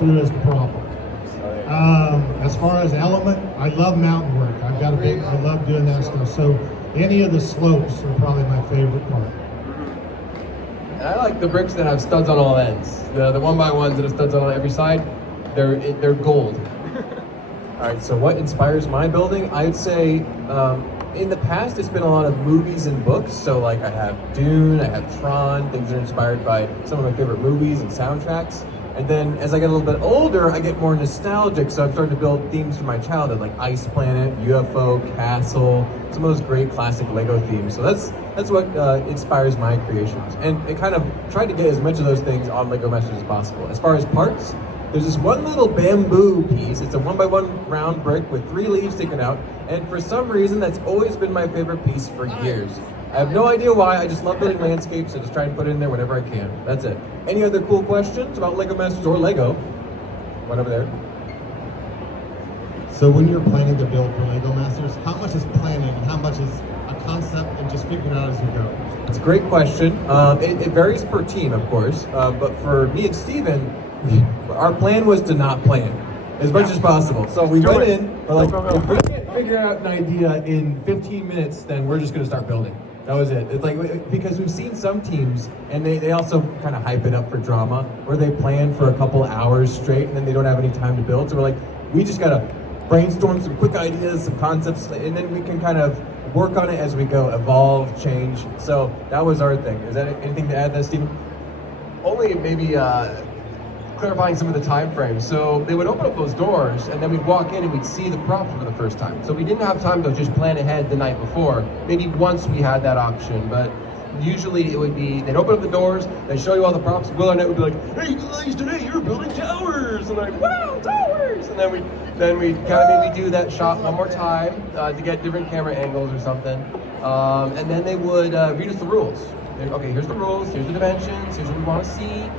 through is the problem. As far as element, I love mountain work. I love doing that stuff. So any of the slopes are probably my favorite part. And I like the bricks that have studs on all ends. The one by ones that have studs on every side, they're gold. All right, so what inspires my building? I'd say in the past it's been a lot of movies and books. So like I have Dune, I have Tron, things that are inspired by some of my favorite movies and soundtracks. And then as I get a little bit older, I get more nostalgic. So I've started to build themes from my childhood, like Ice Planet, UFO, Castle, some of those great classic Lego themes. So that's what inspires my creations. And it kind of tried to get as much of those things on Lego Masters as possible. As far as parts, there's this one little bamboo piece. It's a 1x1 round brick with 3 leaves sticking out. And for some reason, that's always been my favorite piece for years. I have no idea why. I just love building landscapes. I just try and put it in there whenever I can. That's it. Any other cool questions about Lego Masters or Lego? One over there. So when you're planning to build for Lego Masters, how much is planning and how much is a concept and just figuring it out as you go? It's a great question. It varies per team, of course. But for me and Steven, our plan was to not plan as much as possible. So we went in, we're like, if we can't figure out an idea in 15 minutes, then we're just going to start building. That was it. It's like, because we've seen some teams, and they also kind of hype it up for drama, where they plan for a couple hours straight, and then they don't have any time to build. So we're like, we just got to brainstorm some quick ideas, some concepts, and then we can kind of work on it as we go, evolve, change. So that was our thing. Is that anything to add there, Steven? Only maybe clarifying some of the time frames. So they would open up those doors and then we'd walk in and we'd see the props for the first time. So we didn't have time to just plan ahead the night before. Maybe once we had that option, but usually it would be, they'd open up the doors, they'd show you all the props. Will Arnett would be like, hey guys, today you're building towers. And I'm like, wow, towers. And then we kind of maybe do that shot one more time to get different camera angles or something. And then they would read us the rules. Okay, here's the rules, here's the dimensions, here's what we want to see.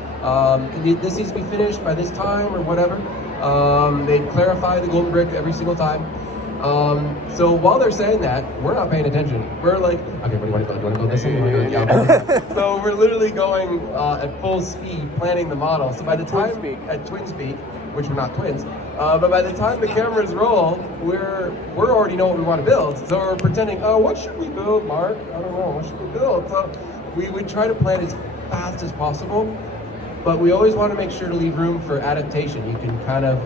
This needs to be finished by this time or whatever. They clarify the golden brick every single time. So while they're saying that, we're not paying attention. We're like, okay, what do you want to build? Do you want to build this? Yeah. So we're literally going at full speed, planning the model. So by the time at twin speed, which we're not twins, but by the time the cameras roll, we're already know what we want to build. So we're pretending, oh, what should we build, Mark? I don't know, what should we build? So we try to plan as fast as possible. But we always want to make sure to leave room for adaptation. You can kind of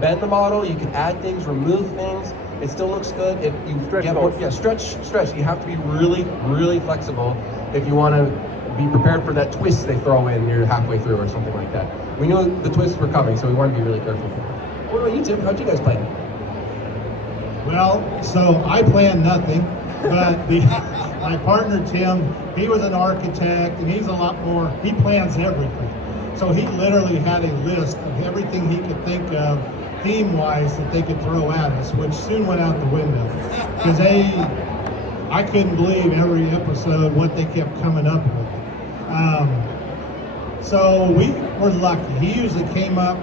bend the model, you can add things, remove things. It still looks good if you stretch. You have to be really, really flexible if you want to be prepared for that twist they throw in you're halfway through or something like that. We knew the twists were coming, so we want to be really careful. What about you, Tim? How'd you guys plan? Well, so I planned nothing, but my partner Tim, he was an architect and he's a lot more, he plans everything. So he literally had a list of everything he could think of theme-wise that they could throw at us, which soon went out the window. Because I couldn't believe every episode what they kept coming up with. So we were lucky. He usually came up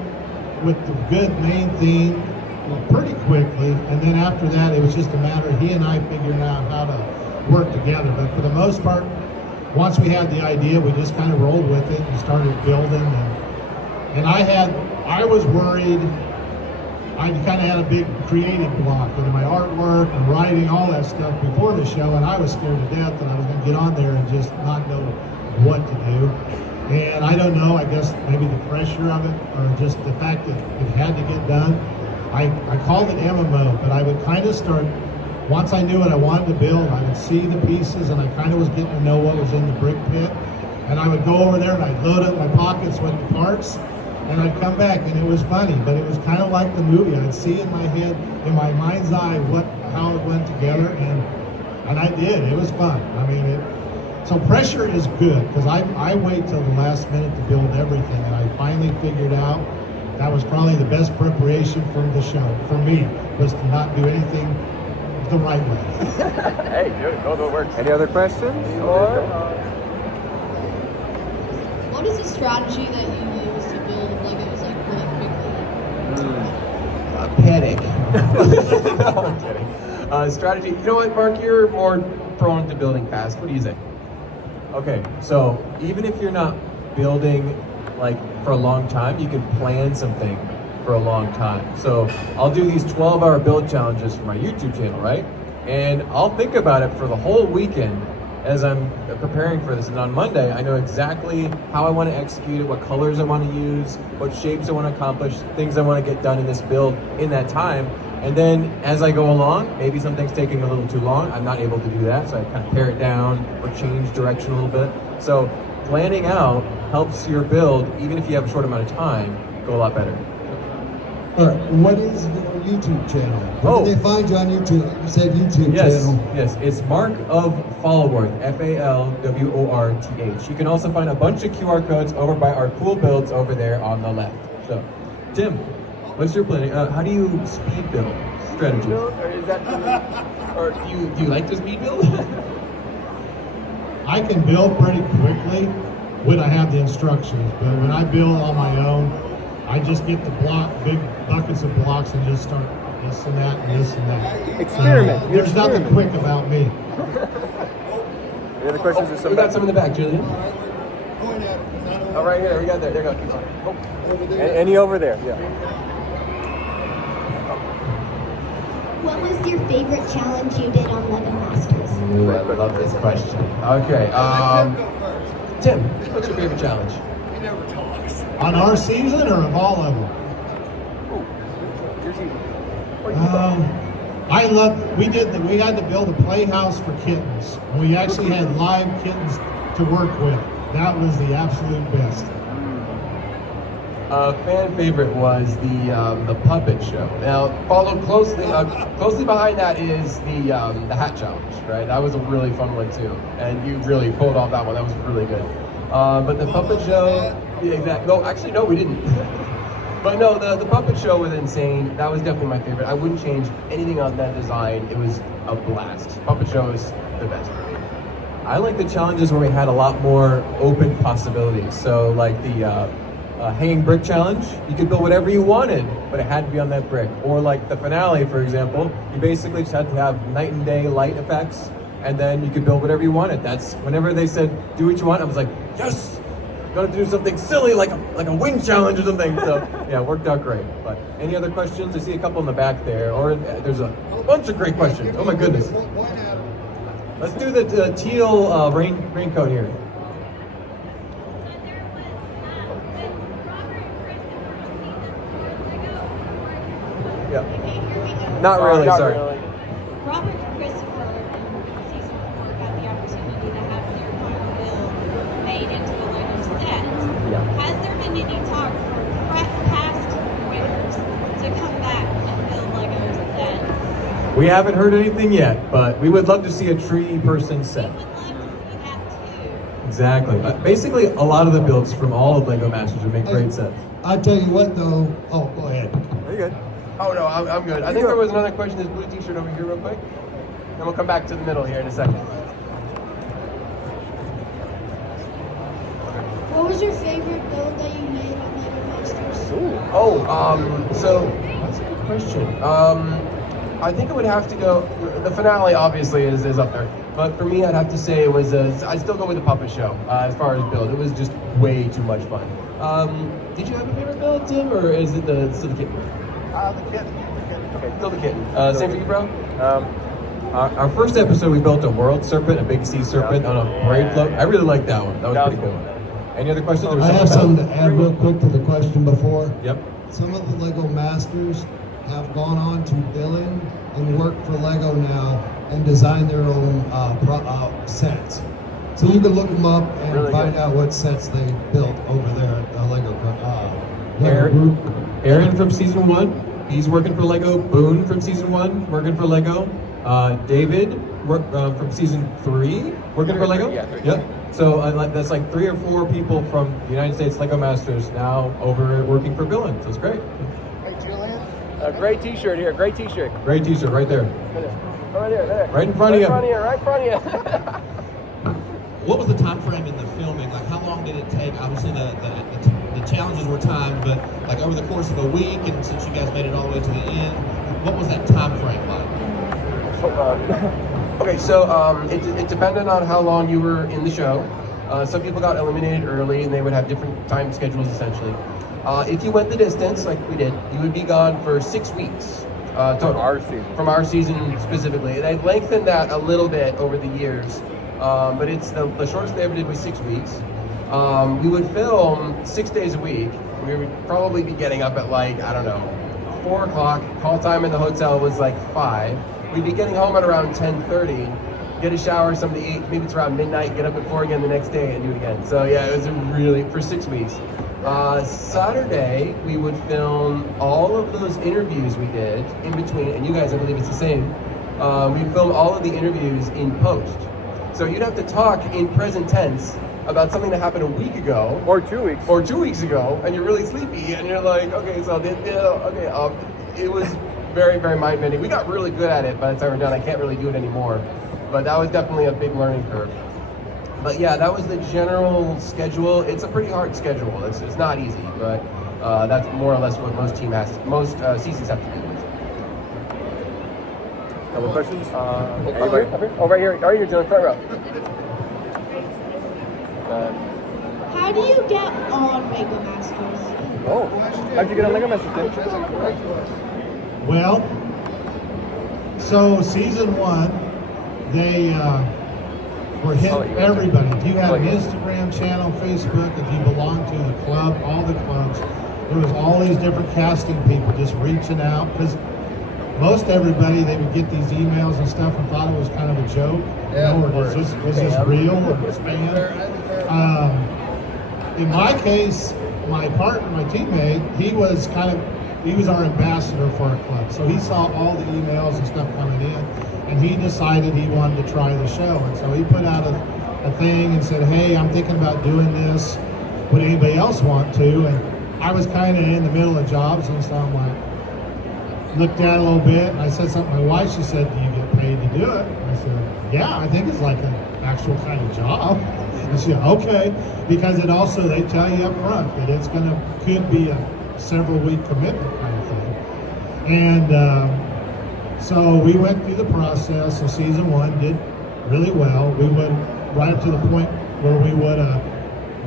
with the good main theme pretty quickly, and then after that it was just a matter of he and I figuring out how to work together. But for the most part, once we had the idea, we just kind of rolled with it and started building. And I was worried. I kind of had a big creative block in my artwork and writing, all that stuff before the show, and I was scared to death that I was going to get on there and just not know what to do. And I don't know, I guess maybe the pressure of it or just the fact that it had to get done. I called it MMO, but I would kind of start, once I knew what I wanted to build, I would see the pieces and I kind of was getting to know what was in the brick pit. And I would go over there and I'd load up my pockets with the parts and I'd come back and it was funny, but it was kind of like the movie. I'd see in my head, in my mind's eye, how it went together, and I did. It was fun. I mean, so pressure is good because I wait till the last minute to build everything, and I finally figured out that was probably the best preparation for the show for me, was to not do anything the right way. Hey, do it. Go to work. Any other questions? What is the strategy that you use to build Legos like really quickly? Panic. No, I'm kidding. Strategy. You know what, Mark? You're more prone to building fast. What do you say? Okay, so even if you're not building like for a long time, you can plan something for a long time. So I'll do these 12-hour build challenges for my YouTube channel, right? And I'll think about it for the whole weekend as I'm preparing for this. And on Monday, I know exactly how I want to execute it, what colors I want to use, what shapes I want to accomplish, things I want to get done in this build in that time. And then as I go along, maybe something's taking a little too long. I'm not able to do that, so I kind of pare it down or change direction a little bit. So planning out helps your build, even if you have a short amount of time, go a lot better. All right, what is your YouTube channel? Where Oh. can they find you on YouTube? You said YouTube Yes, channel. yes, it's Mark of Fallworth, Falworth. You can also find a bunch of QR codes over by our cool builds over there on the left. So, Tim, what's your planning? How do you speed build strategies? Or is that, or do you like to speed build? I can build pretty quickly when I have the instructions, but when I build on my own, I just get the big buckets of blocks and just start this and that and this and that. Experiment. There's nothing quick about me. Any other questions or We some got some in the back, Julian. Oh, Oh, right here. We got there. There you go. Keep going. Oh. Any over there? Yeah. What was your favorite challenge you did on Lego Masters? Ooh, I love this question. Okay. Tim, what's your favorite challenge? On our season or of all of them? We had to build a playhouse for kittens. And we actually had live kittens to work with. That was the absolute best. Fan favorite was the puppet show. Now, followed closely behind that is the hat challenge, right? That was a really fun one too, and you really pulled off that one. That was really good. But the puppet show, yeah, exactly. No, actually, no, we didn't. But no, the puppet show was insane. That was definitely my favorite. I wouldn't change anything on that design. It was a blast. Puppet show is the best for me. I like the challenges where we had a lot more open possibilities. So like the hanging brick challenge, you could build whatever you wanted, but it had to be on that brick. Or like the finale, for example, you basically just had to have night and day light effects, and then you could build whatever you wanted. That's whenever they said do what you want, I was like, yes, gotta do something silly like a wind challenge or something. So yeah, it worked out great. But any other questions? I see a couple in the back there, or there's a bunch of great questions. Oh my goodness. Let's do the teal raincoat here. Yeah. Not really, sorry. Robert and Christopher in season 4 got the opportunity to have their home build made into a Lego set. Yeah. Has there been any talk for past winners to come back and build Lego sets? We haven't heard anything yet, but we would love to see a tree person set. We would love to see that too. Exactly. Basically, a lot of the builds from all of Lego Masters would make great sets. I tell you what though. Oh, go ahead. Are you good? Oh no, I'm good. I think there was another question. This blue T-shirt over here, real quick. Then we'll come back to the middle here in a second. What was your favorite build that you made on Lego Masters? So that's a good question. I think it would have to go. The finale obviously is up there, but for me, I'd have to say it was. I'd still go with the puppet show as far as build. It was just way too much fun. Did you have a favorite build, Tim, or is it still the kitten? The kitten. Okay. Still the kitten. Same for you, bro. Our first episode, we built a world serpent, a big sea serpent on a parade float. I really liked that one. That was pretty cool. Any other questions? There was I have something something to add real quick to the question before. Yep. Some of the Lego Masters have gone on to Billin and work for Lego now and design their own sets. So you can look them up and Really find good. out what sets they built over there at the Lego Aaron, group. Aaron from season 1, he's working for Lego. Boone from season 1, working for Lego. David from season 3, working for Lego. Yeah, 3. Yep. So that's like 3 or 4 people from the United States Lego Masters now over working for Billin. So it's great. A great T-shirt here. Great T-shirt. Great T-shirt right there. Right there. Right in front of you. Right in front of you. What was the time frame in the filming? Like, how long did it take? Obviously, the challenges were timed, but like over the course of a week, and since you guys made it all the way to the end, what was that time frame like? Okay, so it depended on how long you were in the show. Some people got eliminated early, and they would have different time schedules essentially. If you went the distance, like we did, you would be gone for 6 weeks total. From our season specifically. They've lengthened that a little bit over the years, but it's the shortest they ever did was 6 weeks. We would film 6 days a week. We would probably be getting up at like, I don't know, 4 o'clock. Call time in the hotel was like 5. We'd be getting home at around 10:30, get a shower, something to eat, maybe it's around midnight, get up at 4 again the next day and do it again. So yeah, it was for 6 weeks. Saturday, we would film all of those interviews we did in between, and you guys, I believe it's the same. We film all of the interviews in post. So you'd have to talk in present tense about something that happened a week ago. Or 2 weeks. Or 2 weeks ago, and you're really sleepy, and you're like, okay, so it was very, very mind-bending. We got really good at it by the time we're done. I can't really do it anymore, but that was definitely a big learning curve. But yeah, that was the general schedule. It's a pretty hard schedule. It's not easy, but that's more or less what most seasons have to do with. Couple questions? Anybody? Oh, right here. Right here, John, front row. How do you get on Lego Masters? Oh, how'd you get on Lego Masters, Tim? Well, so season 1, they were hitting everybody. If you had an Instagram channel, Facebook, if you belonged to the club, all the clubs, there was all these different casting people just reaching out, because most everybody, they would get these emails and stuff and thought it was kind of a joke. Or was this real or spam? In my case, my partner, my teammate, he was our ambassador for our club. So he saw all the emails and stuff coming in, and he decided he wanted to try the show. And so he put out a thing and said, hey, I'm thinking about doing this. Would anybody else want to? And I was kind of in the middle of jobs, and so I'm like, looked at it a little bit, and I said something to my wife. She said, do you get paid to do it? And I said, yeah, I think it's like an actual kind of job. And she said, okay, because they tell you up front that could be a several week commitment kind of thing. And so we went through the process, and season 1 did really well. We went right up to the point where we would have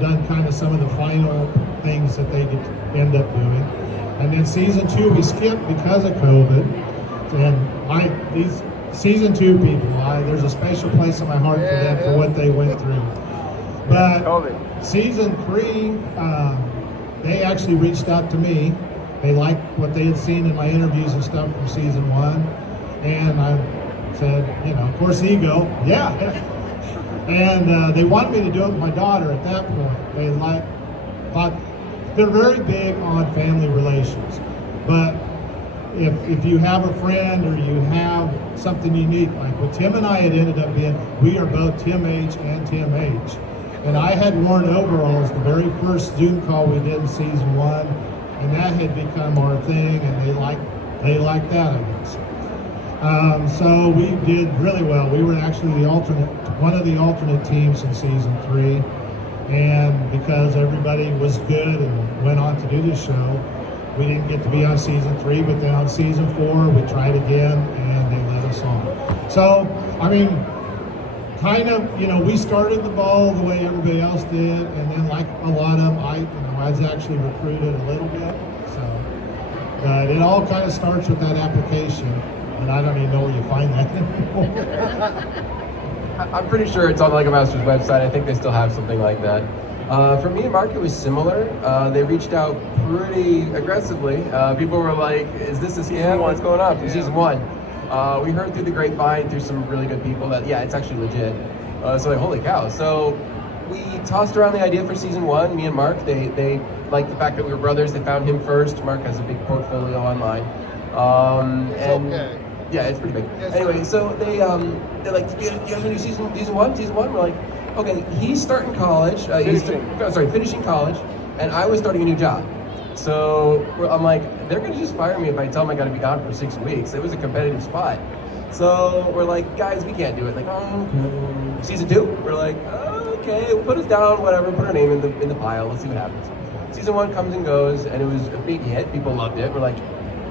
done kind of some of the final things that they could end up doing. And then season 2 we skipped because of COVID. And these season 2 people, there's a special place in my heart for them for what they went through. But season 3, they actually reached out to me. They liked what they had seen in my interviews and stuff from season 1. And I said, of course, ego, yeah. And they wanted me to do it with my daughter at that point. They thought they're very big on family relations. But if you have a friend or you have something unique, like what Tim and I had ended up being, we are both Tim H and Tim H. And I had worn overalls the very first Zoom call we did in season 1, and that had become our thing, and they liked that, I guess. So we did really well. We were actually one of the alternate teams in season 3, and because everybody was good and went on to do this show, we didn't get to be on season 3, but then on season 4, we tried again, and they let us on. So, I mean, kind of, we started the ball the way everybody else did, and then like a lot of them, I was actually recruited a little bit. So, but it all kind of starts with that application, and I don't even know where you find that anymore. I'm pretty sure it's on the Lego Masters website. I think they still have something like that. For me and Mark, it was similar. They reached out pretty aggressively. People were like, is this a season 1? What's going on from season 1? We heard through the grapevine, through some really good people, that it's actually legit. So like, holy cow. So we tossed around the idea for season 1, me and Mark. They liked the fact that we were brothers. They found him first. Mark has a big portfolio online. Yeah, it's pretty big. Anyway, so they're like, do you guys want to do season 1? Season 1? We're like, okay, he's starting college. Finishing college, and I was starting a new job. So I'm like, they're gonna just fire me if I tell them I gotta be gone for 6 weeks. It was a competitive spot. So we're like, guys, we can't do it. Like, oh, okay. Season 2, we're like, okay, put us down, whatever, put our name in the pile, let's see what happens. Season 1 comes and goes, and it was a big hit. People loved it. We're like,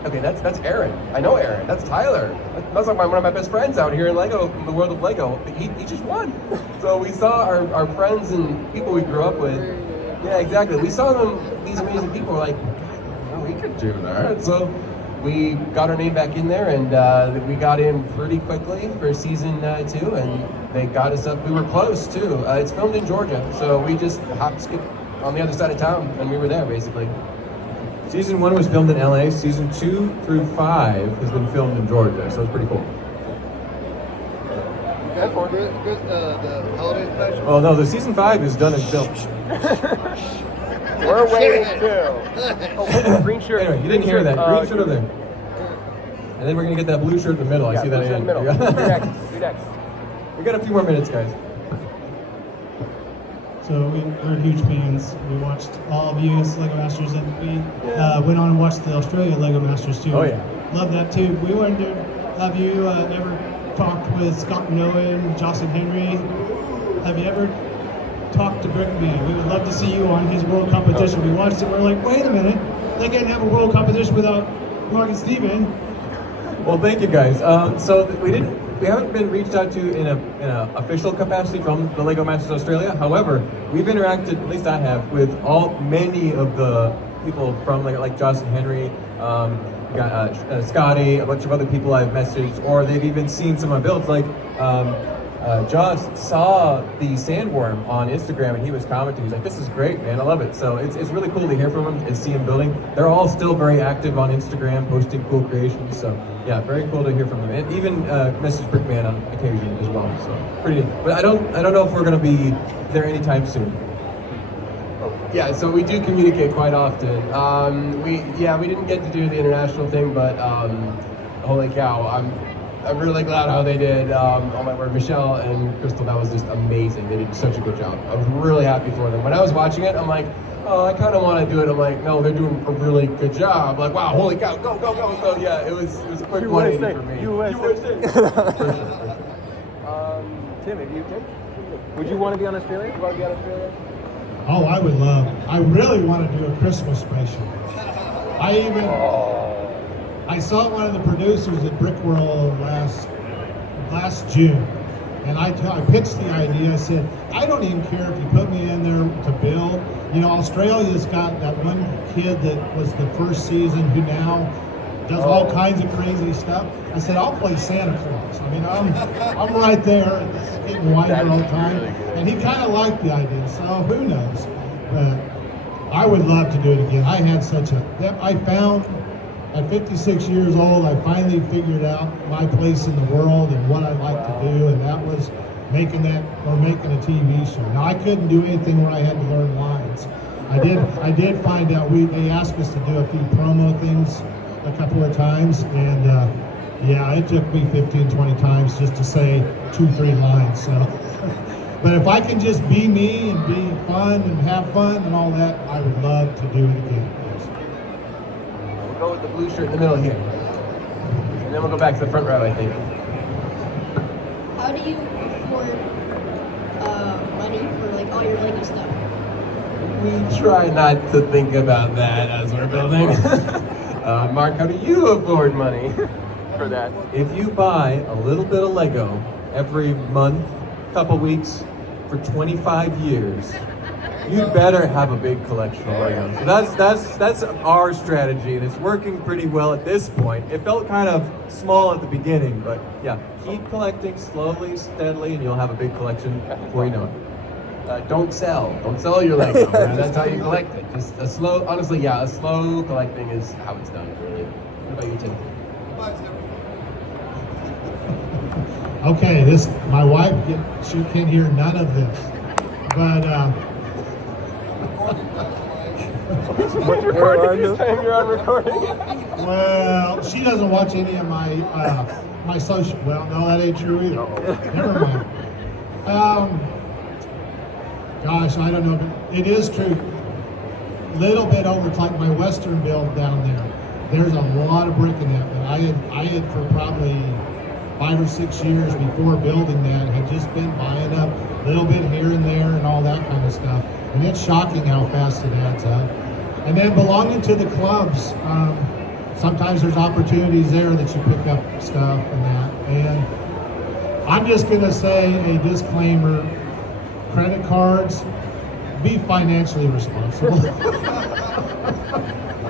Okay, that's Aaron. I know Aaron. That's Tyler. That's like one of my best friends out here in Lego, in the world of Lego. He just won. So we saw our friends and people we grew up with. Yeah, exactly. We saw them, these amazing people were like, oh, we could do that. So we got our name back in there, and we got in pretty quickly for season 2, and they got us up. We were close too. It's filmed in Georgia, so we just hopped, skip on the other side of town, and we were there basically. Season 1 was filmed in LA. Season 2 through 5 has been filmed in Georgia, so it's pretty cool. The holiday special. Oh no, the season 5 is done and filmed. We're waiting too. Oh, green shirt. Anyway, you didn't hear that. Green shirt over there. And then we're gonna get that blue shirt in the middle. I see that in in the middle. You're next. You're next. We got a few more minutes, guys. So we're huge fans. We watched all of US Lego Masters, and we went on and watched the Australia Lego Masters too. Oh, yeah. Love that too. We wondered, have you ever talked with Scott Minoan and Jocelyn Henry? Have you ever talked to Brickman? We would love to see you on his world competition. We watched it. We're like, wait a minute, they can't have a world competition without Mark and Steven. Well, thank you guys. So we haven't been reached out to in a official capacity from the Lego Masters Australia. However, we've interacted, at least I have, with many of the people from like Jocelyn Henry, we got Scotty, a bunch of other people I've messaged, or they've even seen some of my builds. Like Josh saw the sandworm on Instagram and he was commenting. He's like, "This is great, man! I love it." So it's really cool to hear from him and see him building. They're all still very active on Instagram, posting cool creations. So yeah, very cool to hear from them, and even message Brickman on occasion as well. So pretty neat. But I don't know if we're gonna be there anytime soon. Yeah, so we do communicate quite often. We didn't get to do the international thing, but holy cow, I'm really glad how they did. Oh my word, Michelle and Crystal, that was just amazing. They did such a good job. I was really happy for them. When I was watching it, I'm like, oh, I kind of want to do it. I'm like, no, they're doing a really good job. Like, wow, holy cow, go, go, go. So yeah, it was a quick 180 for me. USA. For sure. Tim, would you want to be on Australia? You want to be on Australia? Oh, I would love. I really want to do a Christmas special. I saw one of the producers at Brickworld last June, and I pitched the idea. I said, I don't even care if you put me in there to build. You know, Australia's got that one kid that was the first season who now does all kinds of crazy stuff. I said, I'll play Santa Claus. I mean, I'm right there. It's getting wider all the time. And he kind of liked the idea, so who knows? But I would love to do it again. I had I found at 56 years old, I finally figured out my place in the world and what I like to do, and that was making a TV show. Now, I couldn't do anything where I had to learn lines. I did find out they asked us to do a few promo things a couple of times, and yeah, it took me 15, 20 times just to say 2-3 lines. So, but if I can just be me and be fun and have fun and all that, I would love to do it again. We'll go with the blue shirt in the middle here. And then we'll go back to the front row, I think. How do you afford money for like all your Lego stuff? We try not to think about that as we're building. Mark, how do you afford money for that? If you buy a little bit of Lego every month, couple weeks, for 25 years, you better have a big collection of Legos. So that's our strategy, and it's working pretty well at this point. It felt kind of small at the beginning, but yeah, keep collecting slowly, steadily, and you'll have a big collection before you know it. Don't sell your Lego. That's how you collect it. Just a slow collecting is how it's done, really. What about you, Tim? Okay, my wife, she can't hear none of this, but What's recording? You're on recording. well, she doesn't watch any of my social. Well, no, that ain't true either. Never mind. Gosh, I don't know. But it is true. Little bit over, like my Western build down there. There's a lot of brick in that. But I had for probably 5 or 6 years before building that, had just been buying up a little bit here and there and all that kind of stuff. And it's shocking how fast it adds up. And then belonging to the clubs, sometimes there's opportunities there that you pick up stuff and that. And I'm just gonna say a disclaimer, credit cards, be financially responsible.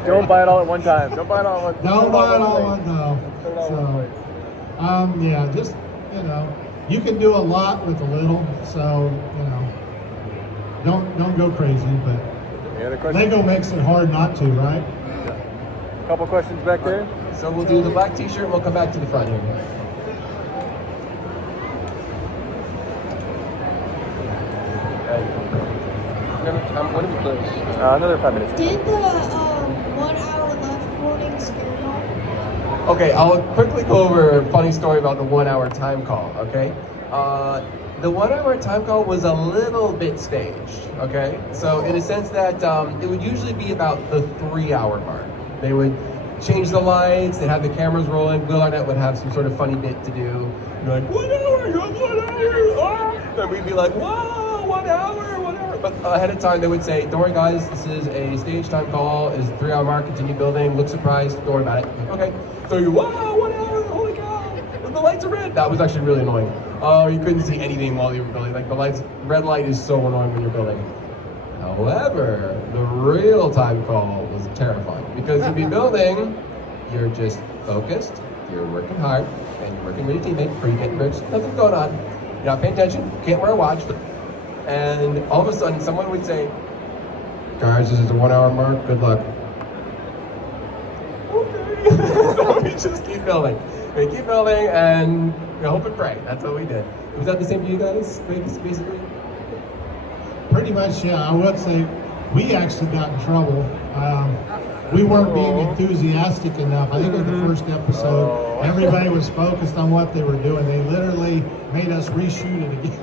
Don't buy it all at one time. Don't buy it all at one time. Don't buy it all at once, no. Don't buy it all at once. So, yeah, just, you know, you can do a lot with a little, so, you know, don't go crazy, but Any other questions? Lego makes it hard not to, right? Couple questions back there. So we'll do the black t-shirt and we'll come back to the front here. When do we close? Another 5 minutes. Did the 1 hour left warning scare y'all? Okay, I'll quickly go over a funny story about the 1 hour time call, okay? The 1 hour time call was a little bit staged, okay? So in a sense that it would usually be about the 3 hour mark. They would change the lights, they'd have the cameras rolling, Will Arnett would have some sort of funny bit to do. You're like, 1 hour, 1 hour, ah! And we'd be like, whoa, 1 hour, 1 hour. But ahead of time, they would say, don't worry guys, this is a stage time call, it's a 3 hour mark, continue building, look surprised, don't worry about it. Okay, so you, wow, 1 hour, holy cow, the lights are red. That was actually really annoying. Oh, you couldn't see anything while you were building. Like the lights, red light is so annoying when you're building. However, the real time call was terrifying because you'd be building, you're just focused, you're working hard, and you're working with your teammate, or you get bricks, nothing's going on. You're not paying attention, can't wear a watch, and all of a sudden someone would say, guys, this is the 1 hour mark, good luck. Okay. So we just keep building. We keep building and we hope and pray. That's what we did. Was that the same to you guys, basically? Pretty much, yeah. I would say we actually got in trouble. We weren't being enthusiastic enough. I think in the first episode, everybody was focused on what they were doing. They literally made us reshoot it again.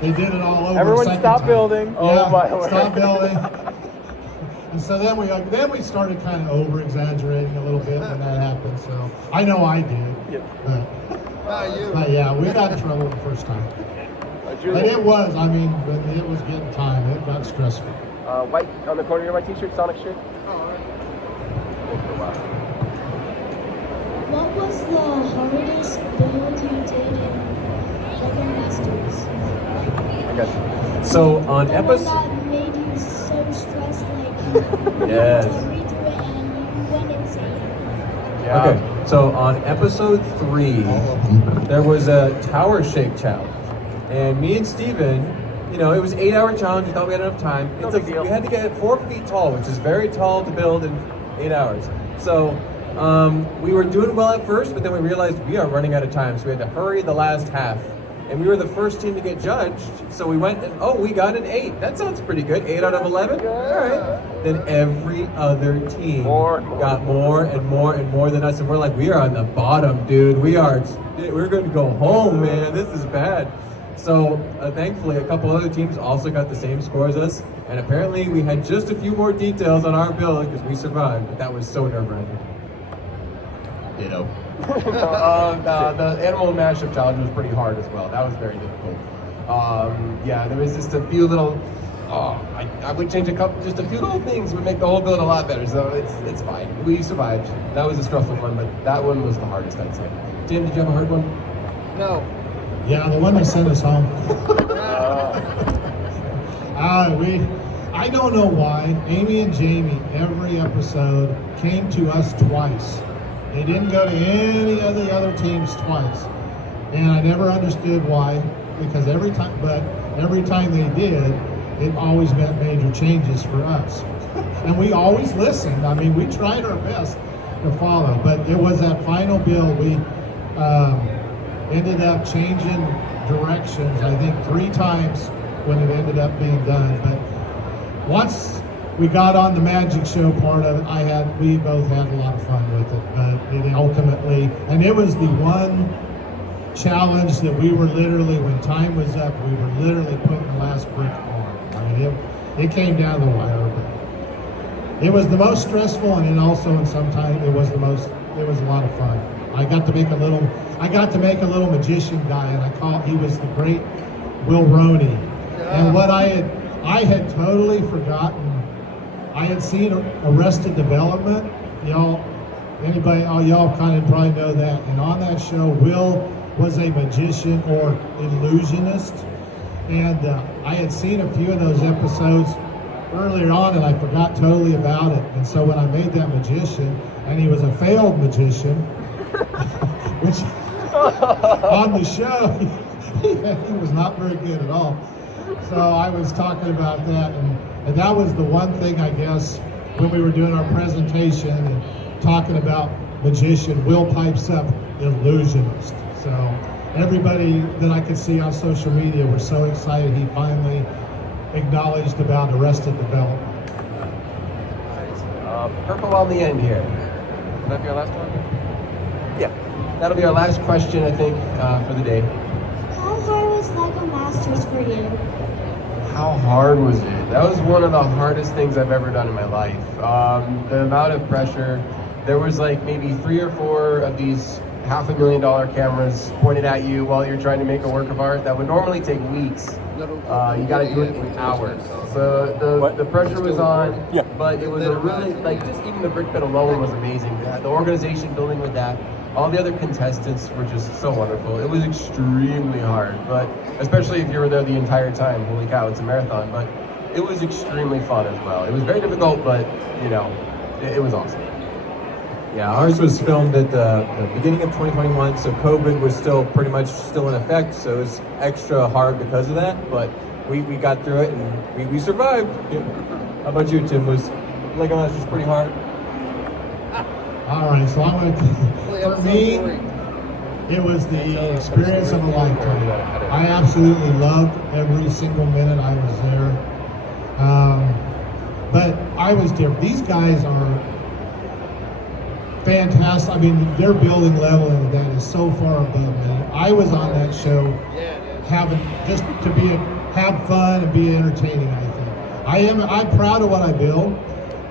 They did it all over. Everyone a second stop time. building. Yeah, Oh my word. stop building. And so then we started kind of over exaggerating a little bit when that happened. So I know I did. Yep. But yeah, we got in trouble the first time. But it was, I mean, when it was getting time, it got stressful. White on the corner of my t-shirt, Sonic shirt. What was the hardest build you did in Lego Masters? I got you. So on The episode. one that made you so stressed, like you Yes. had to redo it and you went insane. Yeah. Okay, so on episode 3, there was a tower shake challenge. And me and Steven, you know, it was an 8 hour challenge, we thought we had enough time. No big deal. We had to get it 4 feet tall, which is very tall to build in 8 hours. So we were doing well at first, but then we realized we are running out of time, so we had to hurry the last half. And we were the first team to get judged, so we went and, oh, we got an 8. That sounds pretty good, 8 out of 11? All right. Then every other team got more and more and more than us, and we're like, we are on the bottom, dude. We're going to go home, man. This is bad. So thankfully, a couple other teams also got the same score as us, and apparently we had just a few more details on our build because we survived, but that was so nerve-wracking. Ditto. The animal mashup challenge was pretty hard as well. That was very difficult. Yeah, there was just a few little. I would change just a few little things would make the whole build a lot better. So it's fine. We survived. That was a stressful one, but that one was the hardest, I'd say. Tim, did you have a hard one? No. Yeah, the one that sent us home. I don't know why. Amy and Jamie, every episode, came to us twice. They didn't go to any of the other teams twice. And I never understood why, because every time they did, it always meant major changes for us. And we always listened. I mean, we tried our best to follow, but it was that final build, we ended up changing directions, I think 3 times when it ended up being done. But once we got on the magic show part of it, we both had a lot of fun with it. But it ultimately, and it was the one challenge that we were literally, when time was up, we were literally putting the last brick on. I mean, it came down the wire, but it was the most stressful, and then also, and sometimes it was a lot of fun. I got to make a little magician guy, and he was the great Will Roney. And what I had totally forgotten, I had seen Arrested Development. Y'all Anybody, oh, y'all kind of probably know that. And on that show, Will was a magician or illusionist. And I had seen a few of those episodes earlier on, and I forgot totally about it. And so when I made that magician, and he was a failed magician, which on the show, he was not very good at all. So I was talking about that, and that was the one thing, I guess, when we were doing our presentation and talking about magician, Will pipes up illusionist. So everybody that I could see on social media were so excited he finally acknowledged about Arrested Development. Purple on the end here. Will that be our last one? Yeah. That'll be our last question, I think, for the day. How hard was LEGO Masters for you? How hard was it? That was one of the hardest things I've ever done in my life. The amount of pressure. There was like maybe 3 or 4 of these $500,000 cameras pointed at you while you're trying to make a work of art that would normally take weeks. You got to do it in hours. So the pressure was on, but it was a really, like, just even the brick pit alone was amazing. The organization building with that, all the other contestants were just so wonderful. It was extremely hard, but especially if you were there the entire time. Holy cow, it's a marathon, but it was extremely fun as well. It was very difficult, but you know, it was awesome. Yeah, ours was filmed at the beginning of 2021, so COVID was still pretty much still in effect, so it was extra hard because of that, but we got through it and we survived. Yeah. How about you, Tim? Was LEGO Masters pretty hard? All right, so I'm gonna, for me, it was the experience of a lifetime. I absolutely loved every single minute I was there. But I was different. These guys are fantastic. I mean, their building level and that is so far above me. I was on that show having just to have fun and be entertaining. I think I'm proud of what I build,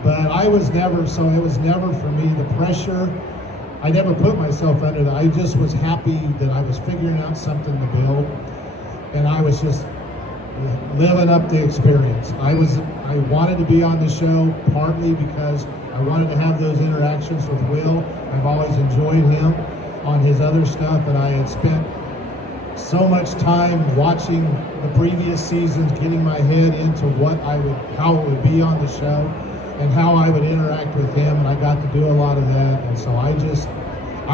but it was never for me the pressure. I never put myself under that. I just was happy that I was figuring out something to build, and I was just living up the experience. I wanted to be on the show partly because I wanted to have those interactions with Will. I've always enjoyed him on his other stuff, and I had spent so much time watching the previous seasons, getting my head into how it would be on the show and how I would interact with him, and I got to do a lot of that, and so I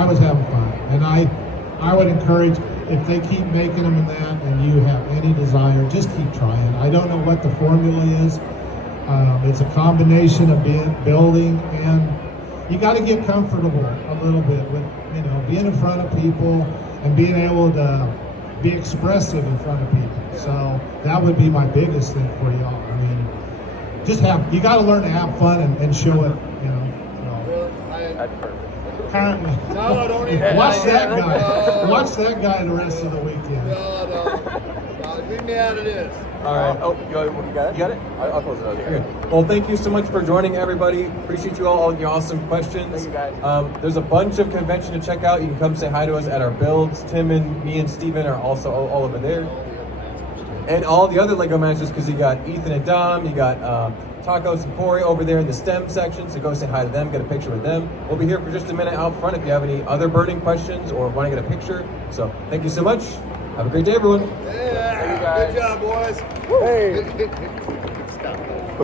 was having fun. And I would encourage, if they keep making them in that and you have any desire, just keep trying. I don't know what the formula is. It's a combination of building, and you got to get comfortable a little bit with, being in front of people and being able to be expressive in front of people. So that would be my biggest thing for y'all. I mean, you got to learn to have fun and show it, That's perfect. No, don't even. Watch that guy. Watch that guy the rest of the weekend. No, leave me out of this. All right. Oh, you got it? You got it? I'll close it out here. Well, thank you so much for joining, everybody. Appreciate you all your awesome questions. Thank you, guys. There's a bunch of convention to check out. You can come say hi to us at our builds. Tim and me and Steven are also all over there. And all the other LEGO Masters, because you got Ethan and Dom, you got Tacos and Corey over there in the STEM section, so go say hi to them, get a picture with them. We'll be here for just a minute out front if you have any other burning questions or want to get a picture. So thank you so much. Have a great day, everyone. Yeah, good job, boys. Hey.